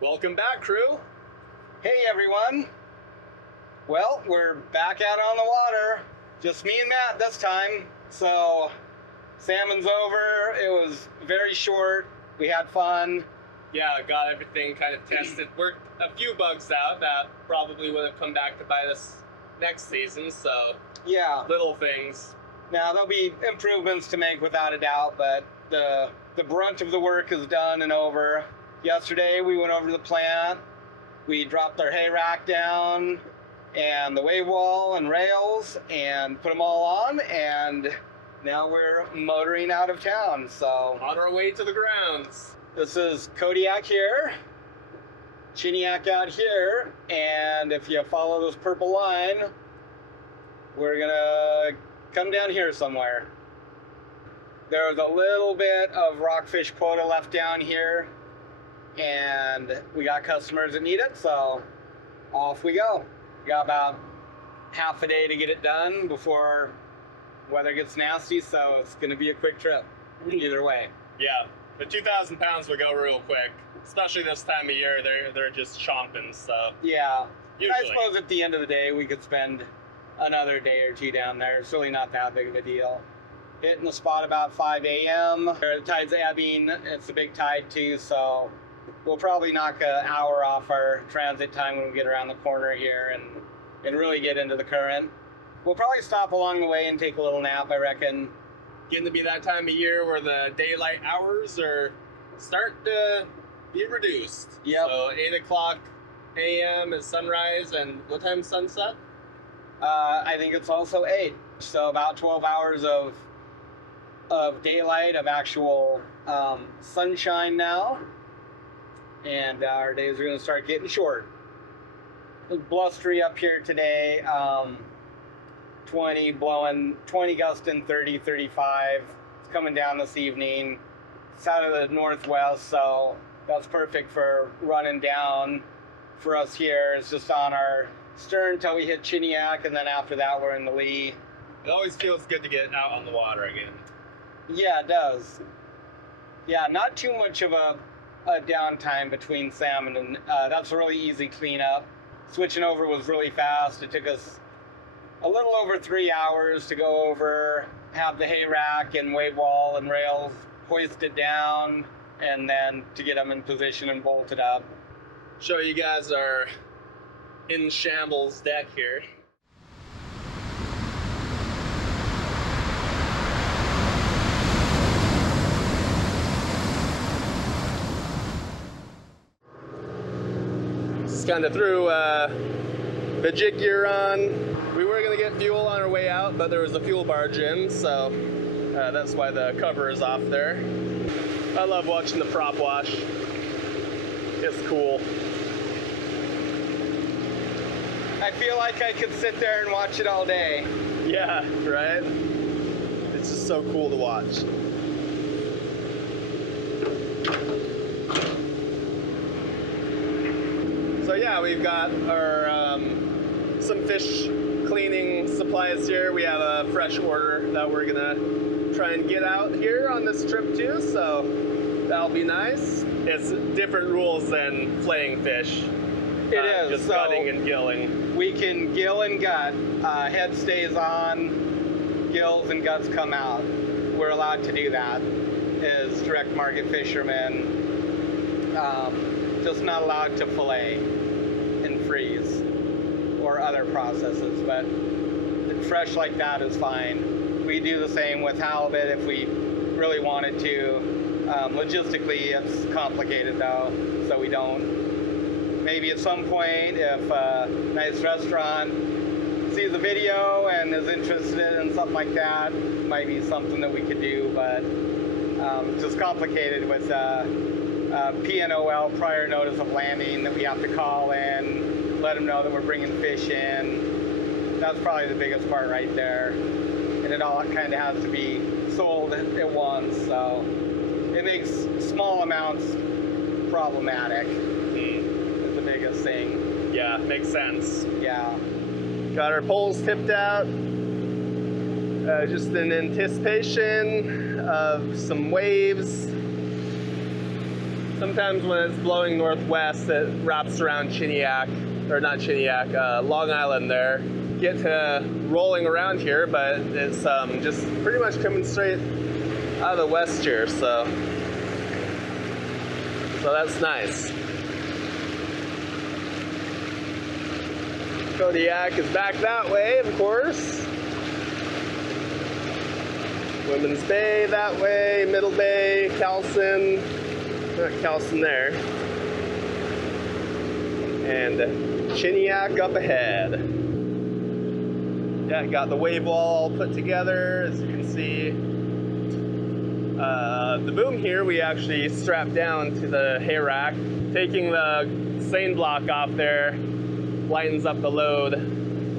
Welcome back, crew. Hey everyone. Well, we're back out on the water. Just me and Matt this time. So, salmon's over. It was very short. We had fun. Yeah, got everything kind of tested. Worked a few bugs out that probably would have come back to bite us next season, so Yeah. little things. Now, there'll be improvements to make without a doubt, but the brunt of the work is done and over. Yesterday, we went over to the plant. We dropped our hay rack down and the wave wall and rails and put them all on, and now we're motoring out of town. So On our way to the grounds. this is Kodiak here, Chiniak out here, and if you follow this purple line, we're gonna come down here somewhere. There was a little bit of rockfish quota left down here, and we got customers that need it, so off we go. We got about half a day to get it done before weather gets nasty, so it's gonna be a quick trip either way. Yeah, the 2,000 pounds would go real quick, especially this time of year. They're just chomping, so Yeah, usually. I suppose at the end of the day we could spend another day or two down there. It's really not that big of a deal. Hitting the spot about 5 a.m. The tide's ebbing. It's a big tide too, so we'll probably knock an hour off our transit time when we get around the corner here and really get into the current. We'll probably stop along the way and take a little nap, I reckon. Getting to be that time of year where the daylight hours are start to be reduced. Yep. So 8 o'clock a.m. is sunrise, and what time is sunset? I think it's also 8. So about 12 hours of daylight, of actual sunshine now. And our days are going to start getting short. It's blustery up here today. 20 blowing, 20 gusting, 30, 35. It's coming down this evening. It's out of the northwest, so that's perfect for running down for us here. It's just on our stern until we hit Chiniak, and then after that we're in the lee. It always feels good to get out on the water again. Yeah, it does. Yeah, not too much of a downtime between salmon, and that's a really easy cleanup. Switching over was really fast. It took us a little over 3 hours to go over, have the hay rack and wave wall and rails hoisted down, and then to get them in position and bolted up. Show you guys our in Shambles deck here. Just kind of threw the jig gear on. We were gonna get fuel on our way out, but there was a fuel barge in, so that's why the cover is off there. I love watching the prop wash. It's cool. I feel like I could sit there and watch it all day. Yeah, right? It's just so cool to watch. So yeah, we've got our some fish cleaning supplies here. We have a fresh order that we're gonna try and get out here on this trip too, so that'll be nice. It's different rules than filleting fish. It is. Just So gutting and gilling. we can gill and gut. Head stays on, gills and guts come out. We're allowed to do that as direct market fishermen. Just not allowed to fillet and freeze or other processes, but fresh like that is fine. We do the same with halibut if we really wanted to. Logistically, it's complicated though, so we don't. Maybe at some point, if a nice restaurant sees the video and is interested in something like that, might be something that we could do, but it's just complicated with P&OL, prior notice of landing, that we have to call in, let them know that we're bringing fish in. That's probably the biggest part right there. And it all kind of has to be sold at once, so it makes small amounts problematic. Is the biggest thing. Yeah, makes sense. Yeah. Got our poles tipped out, just in anticipation of some waves. sometimes when it's blowing northwest, it wraps around Chiniak, or not Chiniak, Long Island there. Get to rolling around here, but it's just pretty much coming straight out of the west here, so that's nice. Kodiak is back that way, of course. Women's Bay that way, Middle Bay, Calson, not Calson there, and Chiniak up ahead. Yeah, got the wave wall all put together, as you can see. The boom here we actually strapped down to the hay rack. Taking the seine block off there lightens up the load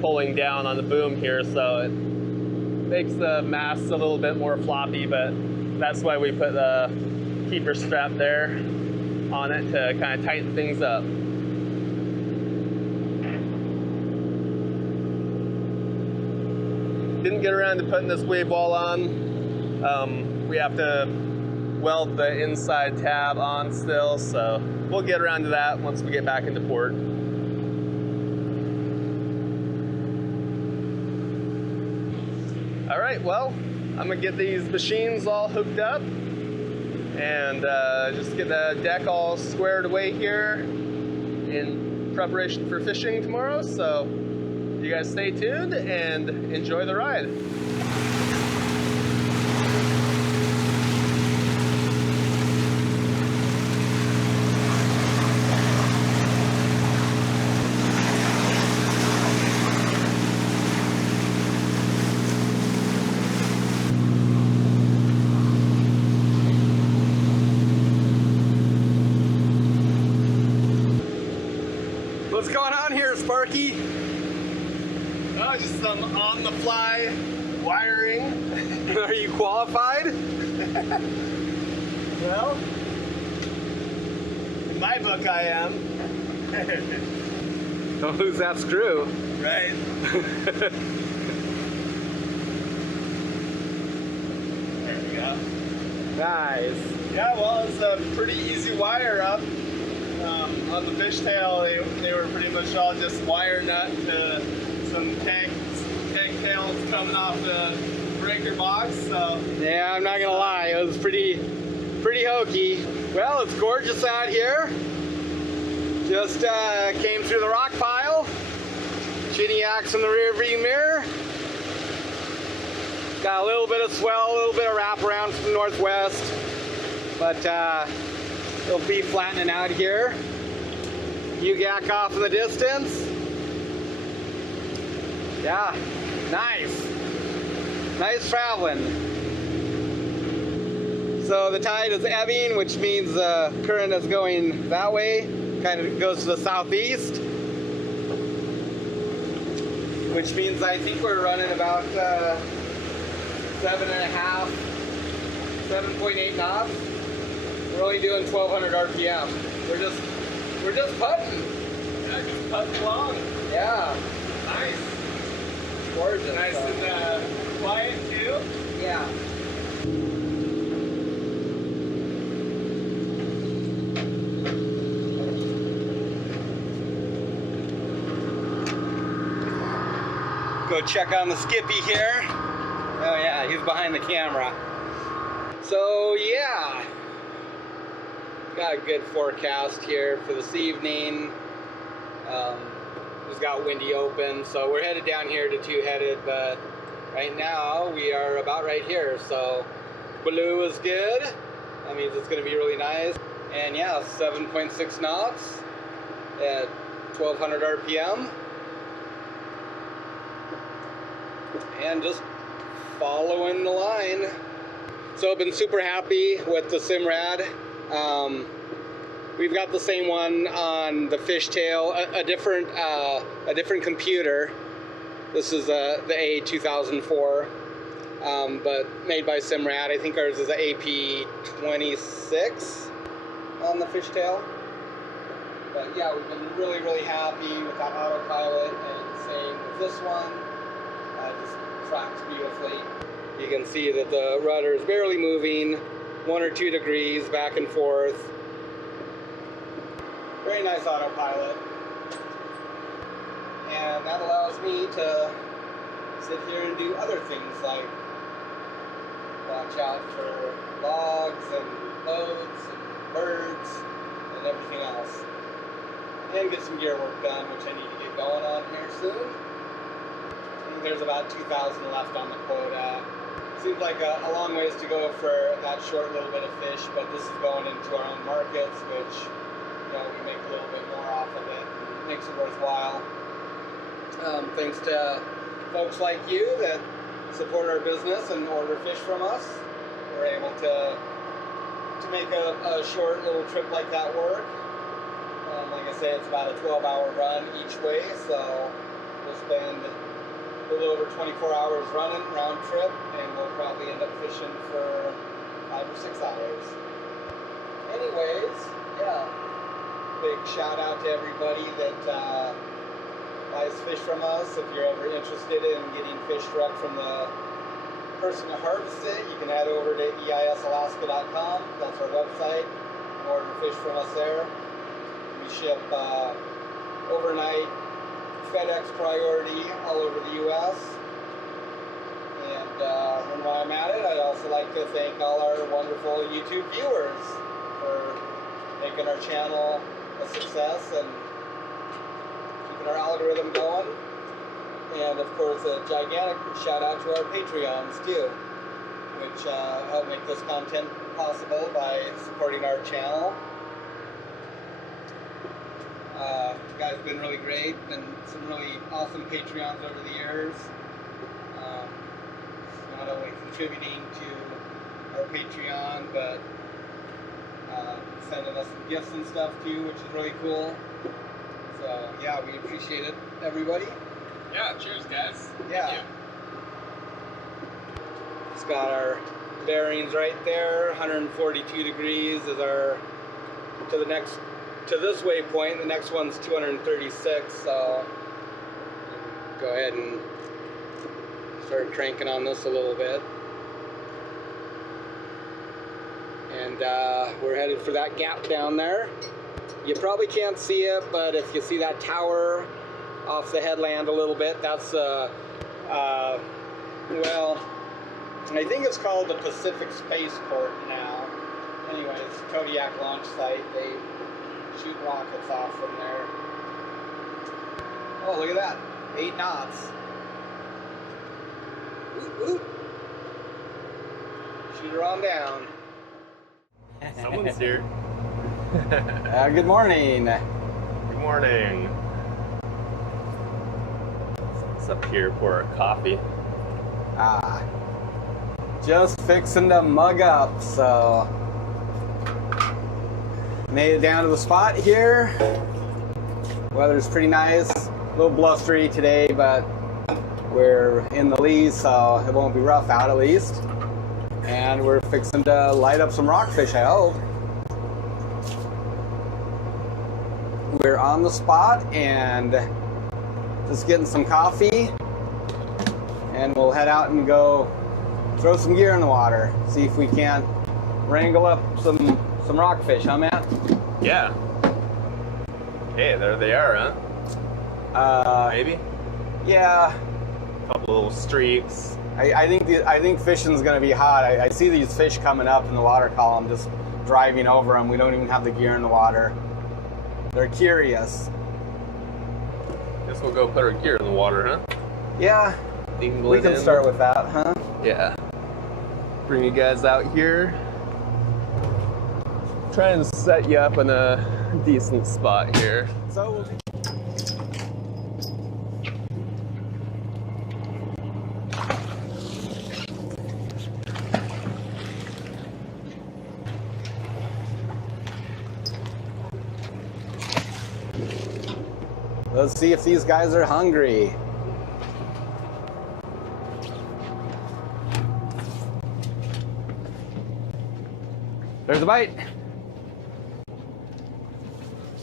pulling down on the boom here, so it makes the mast a little bit more floppy, but that's why we put the keeper strap there on it to kind of tighten things up. Didn't get around to putting this wave wall on. We have to weld the inside tab on still, so we'll get around to that once we get back into port. All right, well, I'm gonna get these machines all hooked up and just get the deck all squared away here in preparation for fishing tomorrow. So you guys stay tuned and enjoy the ride. What's going on here, Sparky? Oh, just some on-the-fly wiring. Are you qualified? Well, in my book I am. Don't lose that screw. Right. There we go. Nice. Yeah, well, it's a pretty easy wire up. On the fishtail, they were pretty much all just wire nut to some pegtails coming off the breaker box. So Yeah, I'm not gonna lie, it was pretty hokey. Well, it's gorgeous out here. Just came through the rock pile. Chiniak's in the rear view mirror. Got a little bit of swell, a little bit of wraparound from the northwest, but it'll be flattening out here. Kodiak off in the distance. Yeah, nice. Nice traveling. So the tide is ebbing, which means the current is going that way. Kind of goes to the southeast. Which means I think we're running about 7.8 knots. We're only doing 1,200 RPM. We're just putting. yeah, just putting along. Yeah. Nice. Gorgeous. Nice and quiet too. Yeah. Go check on the Skippy here. Oh yeah, he's behind the camera. So yeah, got a good forecast here for this evening. Just got windy open, so we're headed down here to Two-Headed, but right now we are about right here. So blue is good. That means it's going to be really nice. And yeah, 7.6 knots at 1,200 RPM. And just following the line. So I've been super happy with the Simrad. We've got the same one on the fishtail, a different computer. This is the A2004, but made by Simrad. I think ours is the AP26 on the fishtail. But yeah, we've been really, really happy with that Autopilot, and same with this one. Just tracks beautifully. You can see that the rudder is barely moving, 1 or 2 degrees back and forth. very nice autopilot. And that allows me to sit here and do other things like watch out for logs and boats and birds and everything else. And get some gear work done, which I need to get going on here soon. I think there's about 2,000 left on the quota. Seems like a long ways to go for that short little bit of fish, but this is going into our own markets, which, you know, we make a little bit more off of it. It makes it worthwhile. Thanks to folks like you that support our business and order fish from us, we're able to make a short little trip like that work. Like I say, it's about a 12-hour run each way, so we'll spend a little over 24 hours running round trip, and we'll probably end up fishing for 5 or 6 hours. Anyways, yeah, big shout out to everybody that buys fish from us. If you're ever interested in getting fish direct from the person that harvests it, you can head over to eisalaska.com. That's our website, and order fish from us there. We ship overnight FedEx priority all over the U.S. And while I'm at it, I'd also like to thank all our wonderful YouTube viewers for making our channel a success and keeping our algorithm going. And of course, a gigantic shout out to our Patreons too, which help make this content possible by supporting our channel. You guys have been really great, and some really awesome Patreons over the years. Not only contributing to our Patreon, but sending us some gifts and stuff too, which is really cool. So yeah, we appreciate it, everybody. Yeah, cheers, guys. Yeah. Thank you. It's got our bearings right there. 142 degrees is our to this waypoint. The next one's 236. So go ahead and start cranking on this a little bit. And we're headed for that gap down there. You probably can't see it, but if you see that tower off the headland a little bit, that's well, I think it's called the Pacific Spaceport now. Anyway, it's a Kodiak launch site. They shoot rockets off from there. Oh, look at that. 8 knots. Oop, oop. Shoot her on down. Someone's here. Good morning. Good morning. It's up here for a coffee. Just fixing to mug up, so made it down to the spot here. Weather's pretty nice. A little blustery today, but we're in the lee, so it won't be rough out at least. And we're fixing to light up some rockfish, I hope. We're on the spot and just getting some coffee, and we'll head out and go throw some gear in the water, see if we can't wrangle up some rockfish, huh, Matt? Yeah. Hey, there they are, huh? Maybe? Yeah. A couple little streaks. I think fishing's gonna be hot. I see these fish coming up in the water column, just driving over them. We don't even have the gear in the water. They're curious. Guess we'll go put our gear in the water, huh? Yeah. We can start with that, huh? Yeah. Bring you guys out here. Try and set you up in a decent spot here. So let's see if these guys are hungry. There's a bite.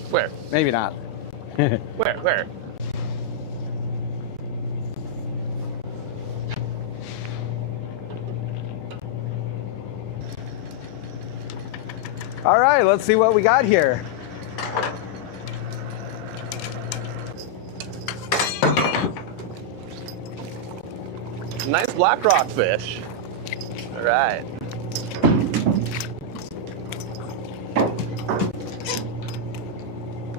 Where? Maybe not. Where? All right, let's see what we got here. Nice black rockfish. All right.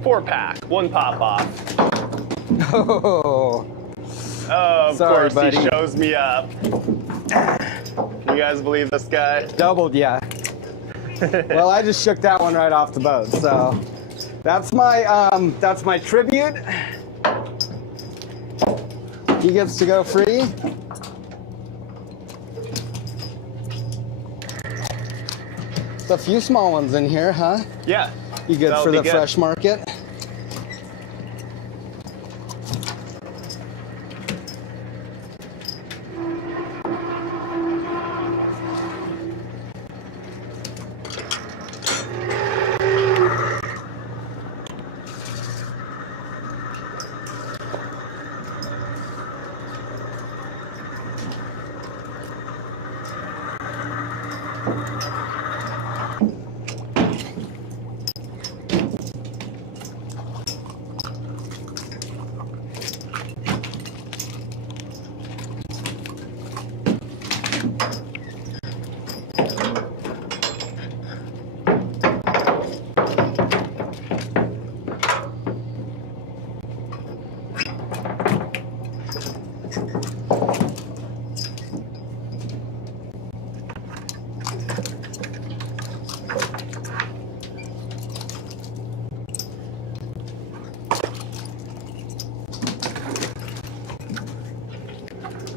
Four pack, one pop off. Oh, Oh, of sorry, course, buddy. he shows me up. Can you guys believe this guy? doubled ya. Well, I just shook that one right off the boat, so that's my tribute. He gets to go free. There's a few small ones in here, huh? Yeah. You good That'll for be the good. fresh market?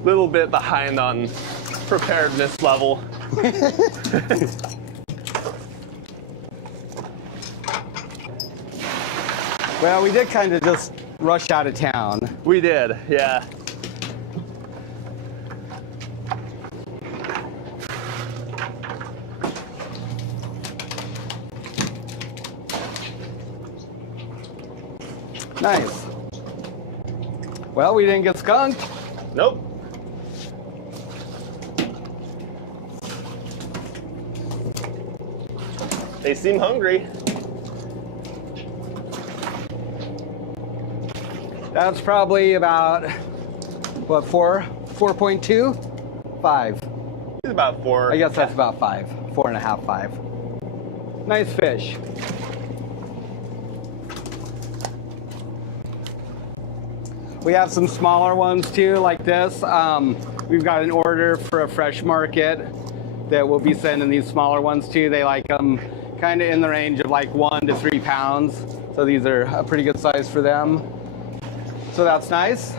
Little bit behind on preparedness level. Well, we did kind of just rush out of town. We did, yeah. Nice. Well, we didn't get skunked. Nope. They seem hungry. That's probably about, what, 4.2? 5. He's about 4. I guess that's about 5. 4.5, 5. Nice fish. We have some smaller ones too, like this. We've got an order for a fresh market that we'll be sending these smaller ones to. They like them kind of in the range of like 1 to 3 pounds. So these are a pretty good size for them. So that's nice.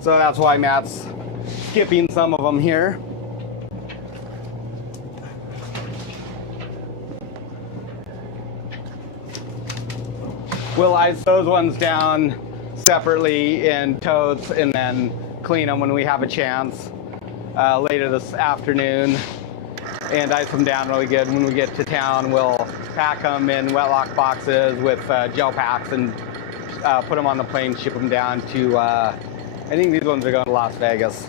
So that's why Matt's skipping some of them here. We'll ice those ones down separately in totes and then clean them when we have a chance later this afternoon and ice them down really good. When we get to town, we'll pack them in wetlock boxes with gel packs and put them on the plane, ship them down to, I think these ones are going to Las Vegas.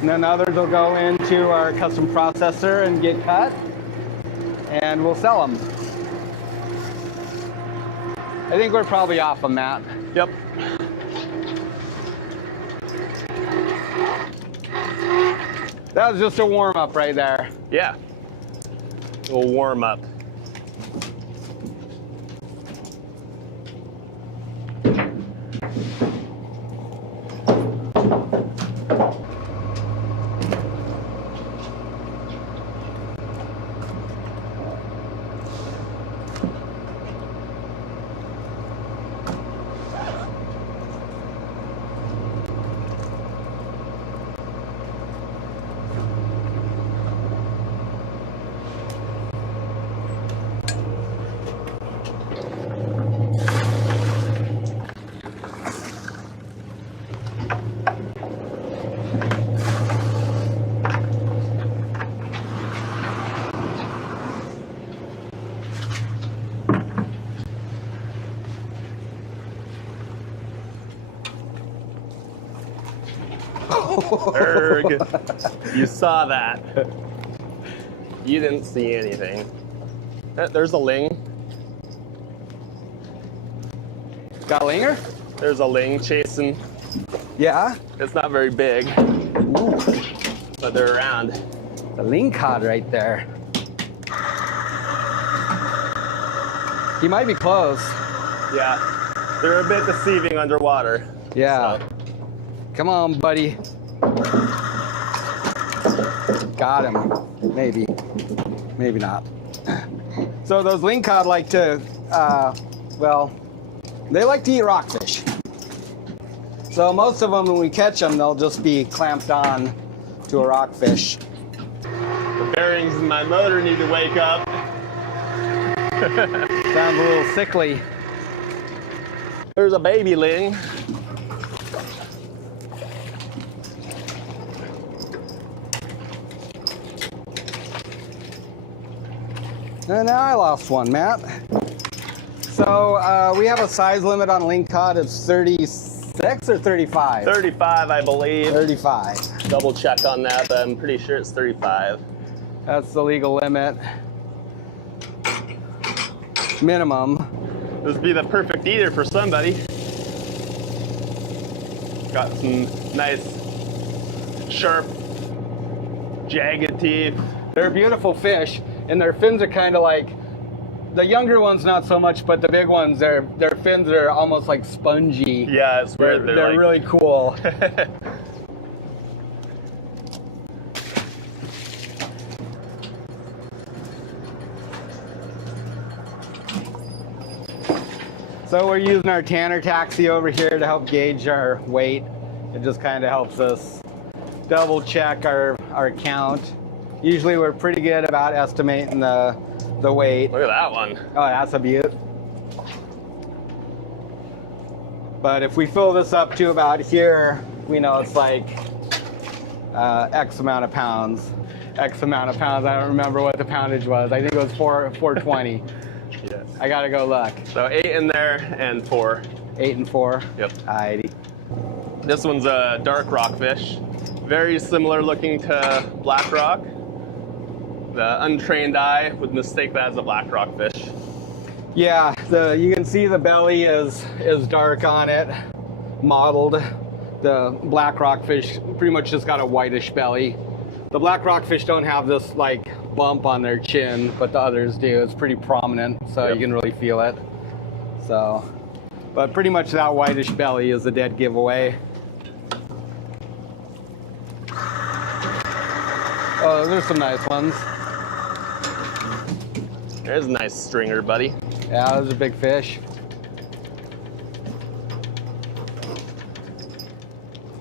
And then others will go into our custom processor and get cut, and we'll sell them. I think we're probably off them, Matt. Yep. That was just a warm-up right there. Yeah. We'll warm up. Erg. You saw that. You didn't see anything. There's a ling. Got a linger? There's a ling chasing. Yeah. It's not very big, Ooh, but they're around. the Lingcod right there. He might be close. Yeah, they're a bit deceiving underwater. Yeah. So. Come on, buddy. Got him. Maybe. Maybe not. So those lingcod like to, well, they like to eat rockfish. So most of them, when we catch them, they'll just be clamped on to a rockfish. The bearings in my motor need to wake up. Sounds a little sickly. There's a baby ling. And now I lost one, Matt. So we have a size limit on lingcod. It's 36 or 35? 35, I believe. 35. Double check on that, but I'm pretty sure it's 35. That's the legal limit. Minimum. This would be the perfect eater for somebody. Got some nice, sharp, jagged teeth. They're beautiful fish, and their fins are kind of like, the younger ones not so much, but the big ones, their fins are almost like spongy. Yeah, it's weird. They're like... really cool. So we're using our Tanner taxi over here to help gauge our weight. It just kind of helps us double check our count. Usually we're pretty good about estimating the weight. Look at that one. Oh, that's a beaut. But if we fill this up to about here, we know it's like X amount of pounds. X amount of pounds. I don't remember what the poundage was. I think it was 420. Yes. I gotta go look. So 8 in there and 4. 8 and 4. Yep. Alrighty. This one's a dark rockfish. Very similar looking to black rock. The untrained eye would mistake that as a black rockfish. Yeah, you can see the belly is dark on it, mottled. The black rockfish pretty much just got a whitish belly. The black rockfish don't have this like bump on their chin, but the others do. It's pretty prominent, so you can really feel it. So, but pretty much that whitish belly is a dead giveaway. Oh, there's some nice ones. There's a nice stringer, buddy. Yeah, those are big fish.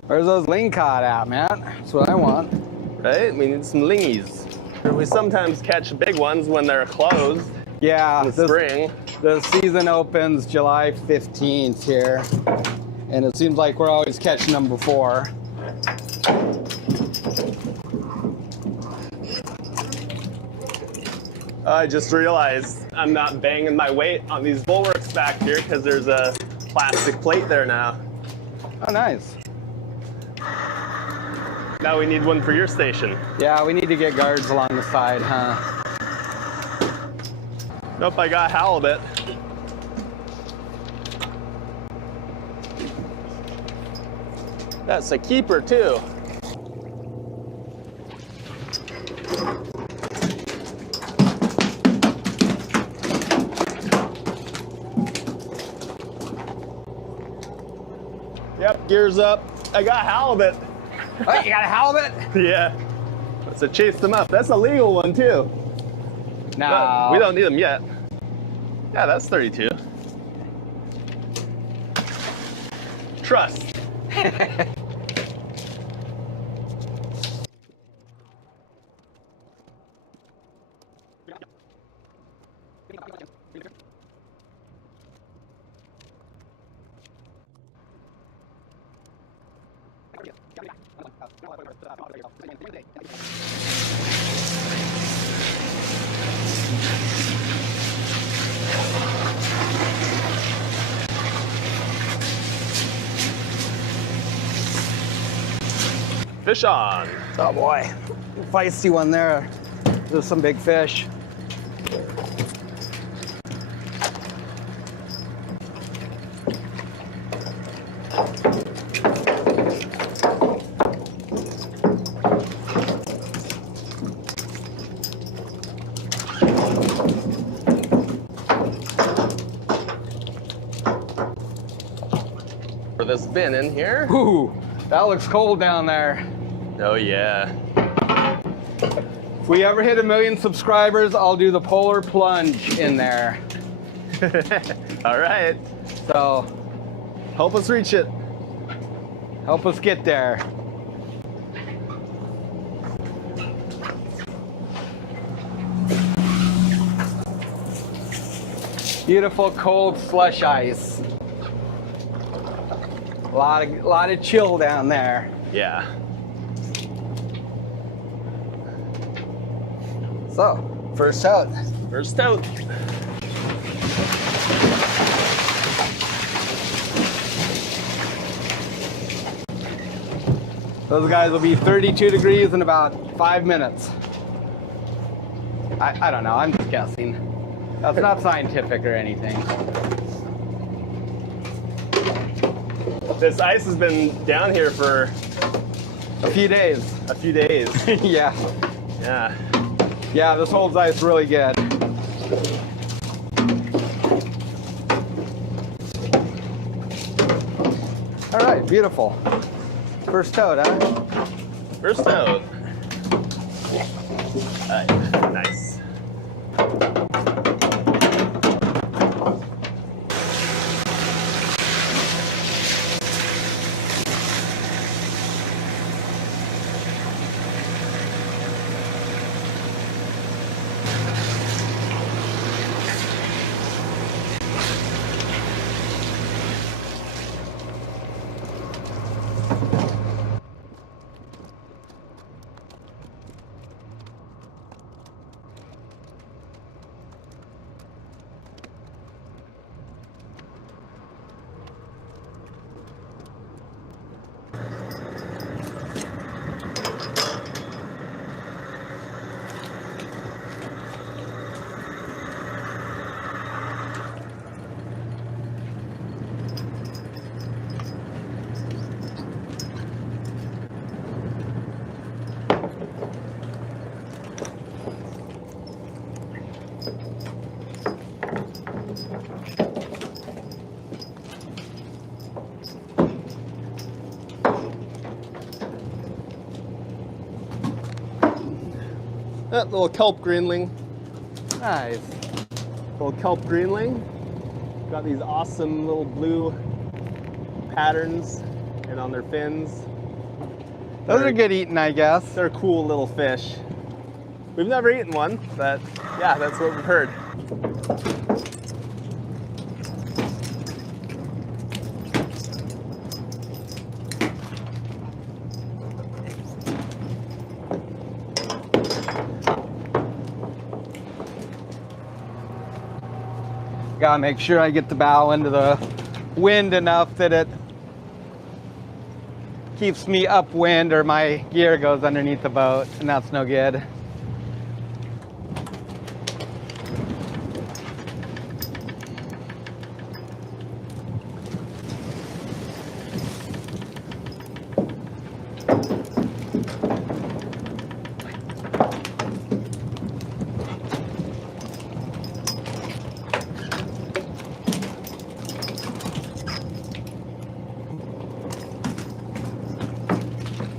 Where's those lingcod at, Matt? That's what I want. Right? We need some lingies. We sometimes catch big ones when they're closed. Yeah, in the spring. The season opens July 15th here, and it seems like we're always catching them before. I just realized I'm not banging my weight on these bulwarks back here because there's a plastic plate there now. Oh, nice. Now we need one for your station. Yeah, we need to get guards along the side, huh? Nope, I got halibut. That's a keeper too. Yep, gears up. I got halibut. Oh, you got a halibut? Yeah. So chase them up. That's a legal one too. No. But we don't need them yet. Yeah, that's 32. Trust. Fish on. Oh boy, feisty one there. There's some big fish. For this bin in here. Ooh, that looks cold down there. Oh yeah. If we ever hit 1 million subscribers, I'll do the polar plunge in there. All right. So Help us reach it. help us get there. Beautiful cold slush ice. A lot of chill down there. Yeah. So, first out. First out. Those guys will be 32 degrees in about 5 minutes. I don't know, I'm just guessing. That's not scientific or anything. This ice has been down here for A few days. a few days. Yeah. Yeah. Yeah, this holds ice really good. All right, beautiful. First toad, huh? First out. Nice. That little kelp greenling. Nice. Little kelp greenling. Got these awesome little blue patterns and on their fins. Those are good eating, I guess. They're cool little fish. We've never eaten one, but yeah, that's what we've heard. Gotta make sure I get the bow into the wind enough that it keeps me upwind or my gear goes underneath the boat, and that's no good.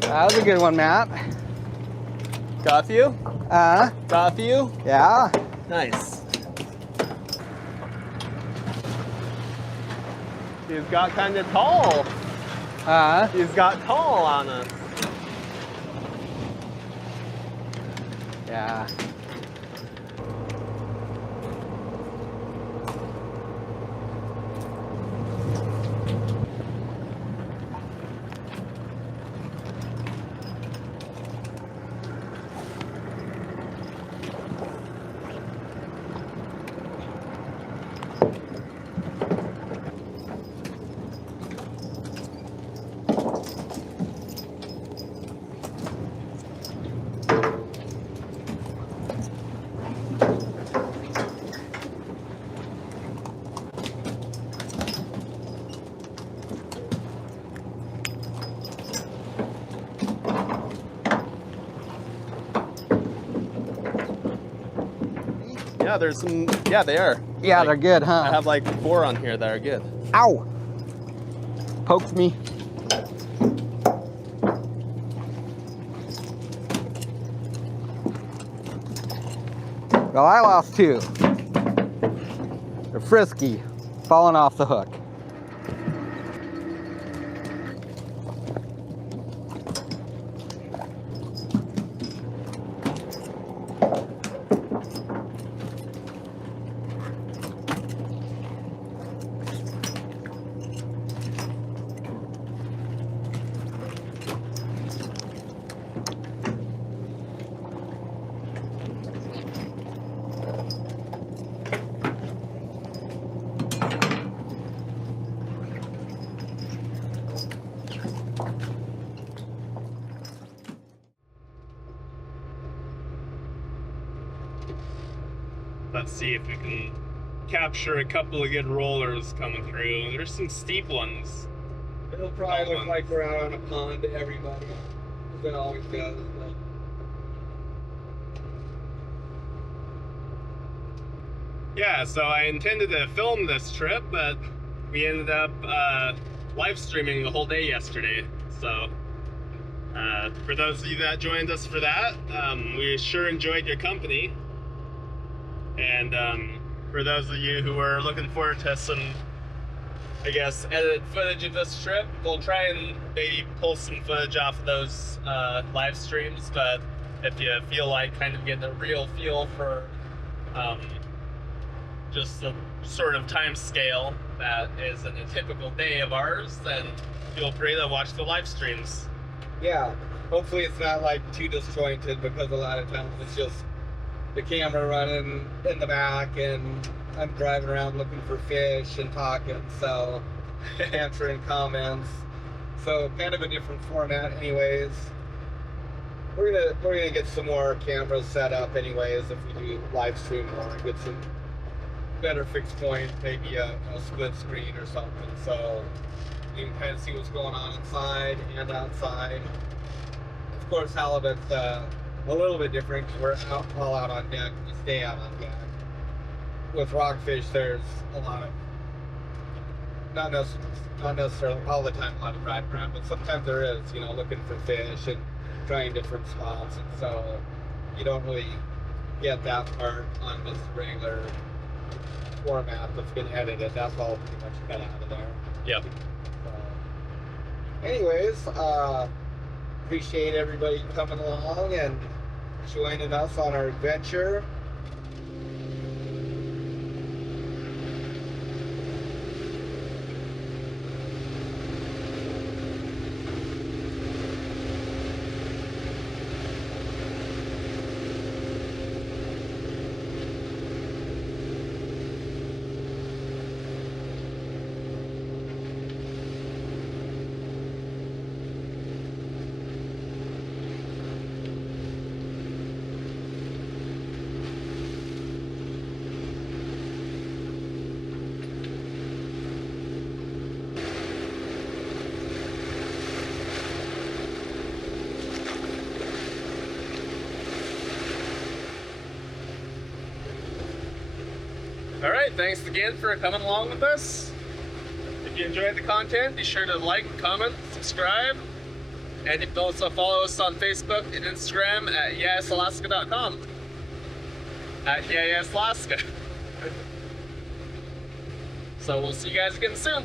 That was a good one, Matt. Got a few? Got a few? Yeah. Nice. He's got kind of tall. He's got tall on us. Yeah. Yeah, there's some. Yeah, they are. Yeah, Like, they're good, huh? I have like 4 on here that are good. Ow! Poked me. Well, I lost 2. They're frisky, falling off the hook. Let's see if we can capture a couple of good rollers coming through. There's some steep ones. It'll probably look like we're out on a pond to everybody. It always does. But... Yeah, so I intended to film this trip, but we ended up live streaming the whole day yesterday. So for those of you that joined us for that, we sure enjoyed your company. And for those of you who are looking forward to some, I guess, edited footage of this trip, we'll try and maybe pull some footage off of those live streams. But if you feel like kind of getting a real feel for just the sort of time scale that is in a typical day of ours, then feel free to watch the live streams. Yeah, hopefully it's not like too disjointed, because a lot of times it's just the camera running in the back and I'm driving around looking for fish and talking, so answering comments. So kind of a different format anyways. We're gonna get some more cameras set up anyways if we do live stream more, get some better fixed point, maybe a split screen or something, so you can kind of see what's going on inside and outside. Of course, halibut's a little bit different because we're all out on deck. We stay out on deck. With rockfish, there's a lot of, not necessarily all the time, a lot of driving around, but sometimes there is, you know, looking for fish and trying different spots, and so you don't really get that part on this regular format that's been edited. That's all pretty much cut out of there. Yep. So, anyways, appreciate everybody coming along and joining us on our adventure. All right, thanks again for coming along with us. If you enjoyed the content, be sure to like, comment, subscribe, and you can also follow us on Facebook and Instagram at yeisalaska.com. At yeisalaska. So we'll see you guys again soon.